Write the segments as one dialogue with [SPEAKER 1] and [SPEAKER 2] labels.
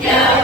[SPEAKER 1] Yeah.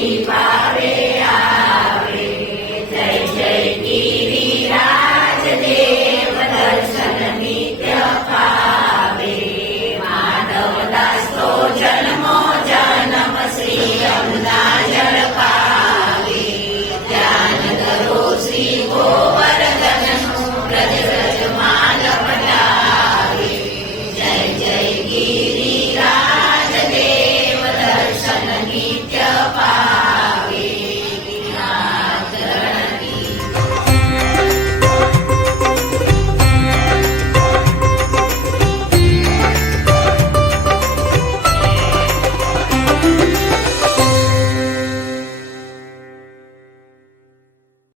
[SPEAKER 1] Viva!